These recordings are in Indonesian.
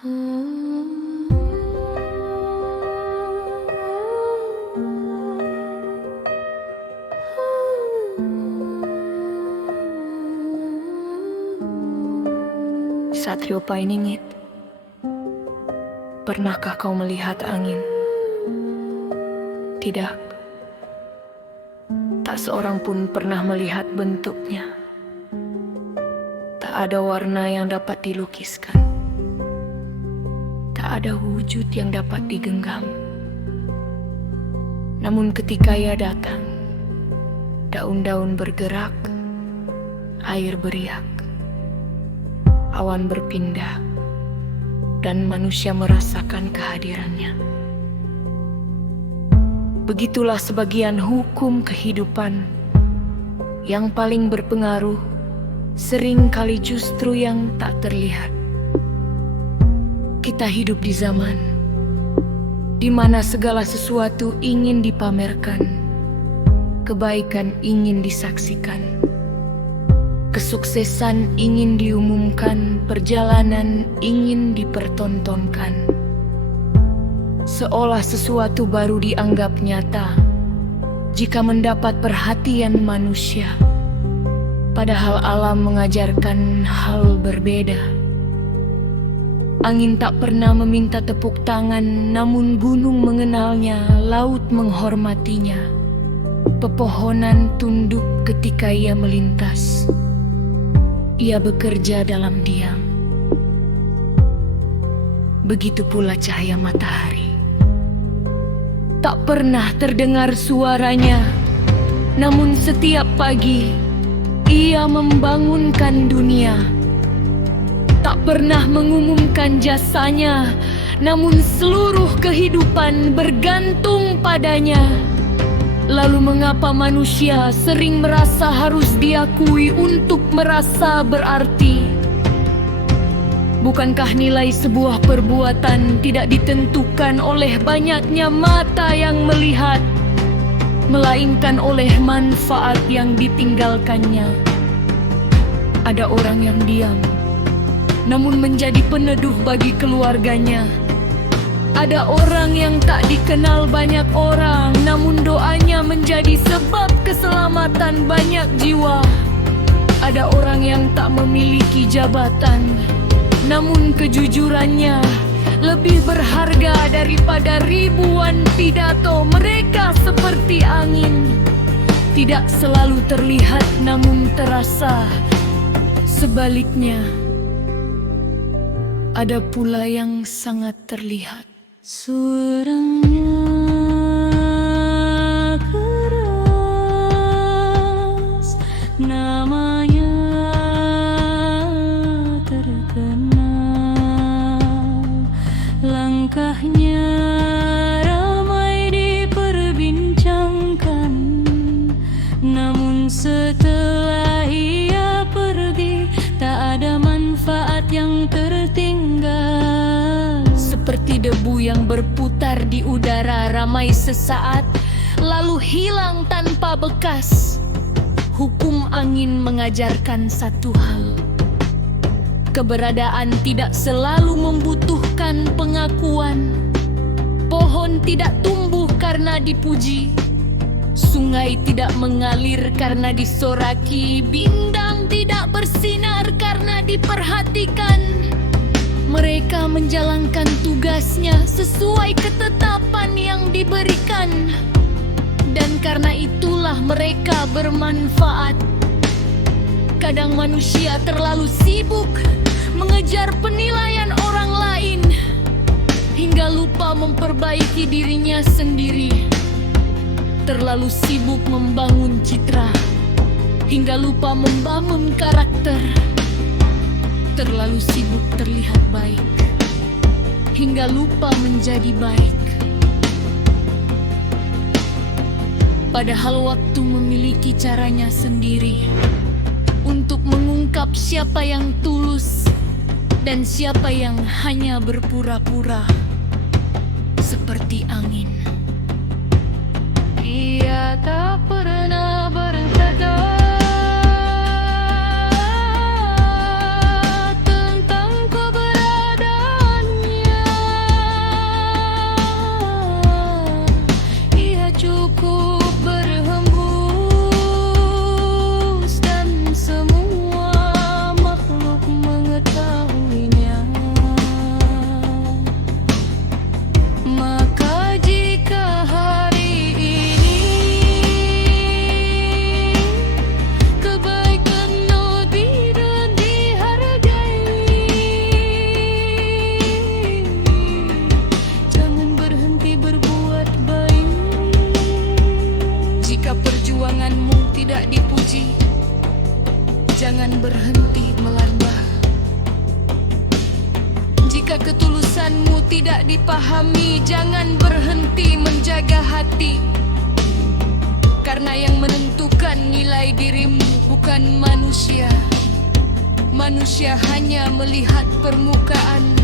Satrio Painingit, pernahkah kau melihat angin? Tidak, tak seorang pun pernah melihat bentuknya. Tak ada warna yang dapat dilukiskan, tak ada wujud yang dapat digenggam. Namun ketika ia datang, daun-daun bergerak, air beriak, awan berpindah, dan manusia merasakan kehadirannya. Begitulah sebagian hukum kehidupan yang paling berpengaruh, sering kali justru yang tak terlihat. Kita hidup di zaman di mana segala sesuatu ingin dipamerkan, kebaikan ingin disaksikan, kesuksesan ingin diumumkan, perjalanan ingin dipertontonkan. Seolah sesuatu baru dianggap nyata jika mendapat perhatian manusia, padahal alam mengajarkan hal berbeda. Angin tak pernah meminta tepuk tangan, namun gunung mengenalnya, laut menghormatinya. Pepohonan tunduk ketika ia melintas. Ia bekerja dalam diam. Begitu pula cahaya matahari. Tak pernah terdengar suaranya, namun setiap pagi ia membangunkan dunia. Tak pernah mengumumkan jasanya, namun seluruh kehidupan bergantung padanya. Lalu mengapa manusia sering merasa harus diakui untuk merasa berarti? Bukankah nilai sebuah perbuatan tidak ditentukan oleh banyaknya mata yang melihat, melainkan oleh manfaat yang ditinggalkannya? Ada orang yang diam, namun menjadi peneduh bagi keluarganya. Ada orang yang tak dikenal banyak orang, namun doanya menjadi sebab keselamatan banyak jiwa. Ada orang yang tak memiliki jabatan, namun kejujurannya lebih berharga daripada ribuan pidato. Mereka seperti angin, tidak selalu terlihat namun terasa. Sebaliknya, ada pula yang sangat terlihat. Suaranya keras, namanya terkenal, langkahnya ramai diperbincangkan. Namun setelah ia pergi, tak ada manfaat yang tertinggal. Seperti debu yang berputar di udara, ramai sesaat lalu hilang tanpa bekas. Hukum angin mengajarkan satu hal: keberadaan tidak selalu membutuhkan pengakuan. Pohon tidak tumbuh karena dipuji, sungai tidak mengalir karena disoraki, bintang tidak bersinar karena diperhatikan. Mereka menjalankan tugasnya sesuai ketetapan yang diberikan, dan karena itulah mereka bermanfaat. Kadang manusia terlalu sibuk mengejar penilaian orang lain hingga lupa memperbaiki dirinya sendiri. Terlalu sibuk membangun citra hingga lupa membangun karakter. Terlalu sibuk terlihat baik hingga lupa menjadi baik. Padahal waktu memiliki caranya sendiri untuk mengungkap siapa yang tulus dan siapa yang hanya berpura-pura. Seperti angin, ia tak pernah berkata tentang keberadaanmu. Jika ketulusanmu tidak dipahami, jangan berhenti menjaga hati. Karena yang menentukan nilai dirimu bukan manusia. Manusia hanya melihat permukaan,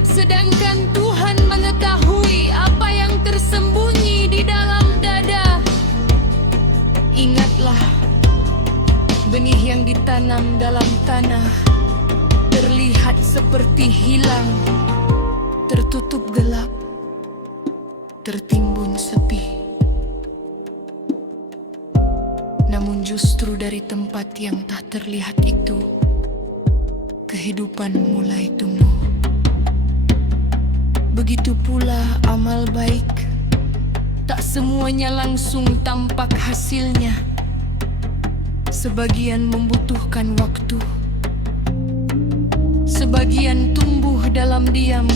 sedangkan Tuhan mengetahui apa yang tersembunyi di dalam dada. Ingatlah, benih yang ditanam dalam tanah terlihat seperti hilang, tertutup gelap, tertimbun sepi. Namun justru dari tempat yang tak terlihat itu, kehidupan mulai tumbuh. Begitu pula amal baik, tak semuanya langsung tampak hasilnya. Sebagian membutuhkan waktu, sebagian tumbuh dalam diam,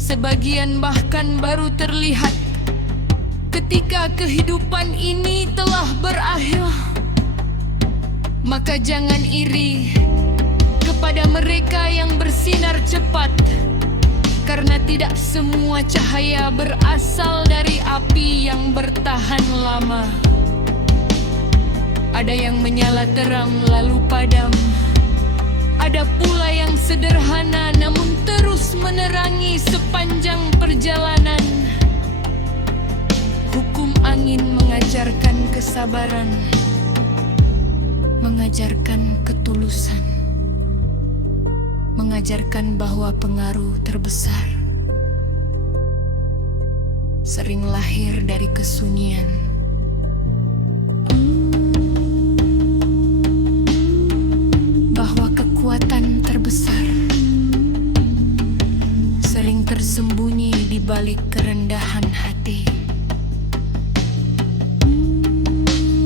sebagian bahkan baru terlihat ketika kehidupan ini telah berakhir. Maka jangan iri kepada mereka yang bersinar cepat, karena tidak semua cahaya berasal dari api yang bertahan lama. Ada yang menyala terang lalu padam, ada pula yang sederhana namun terus menerangi sepanjang perjalanan. Hukum angin mengajarkan kesabaran, mengajarkan ketulusan, mengajarkan bahwa pengaruh terbesar sering lahir dari kesunyian. Bahwa kekuatan terbesar sering tersembunyi di balik kerendahan hati.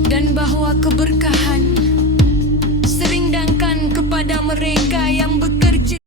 Dan bahwa keberkahan sering datang kepada mereka yang bekerja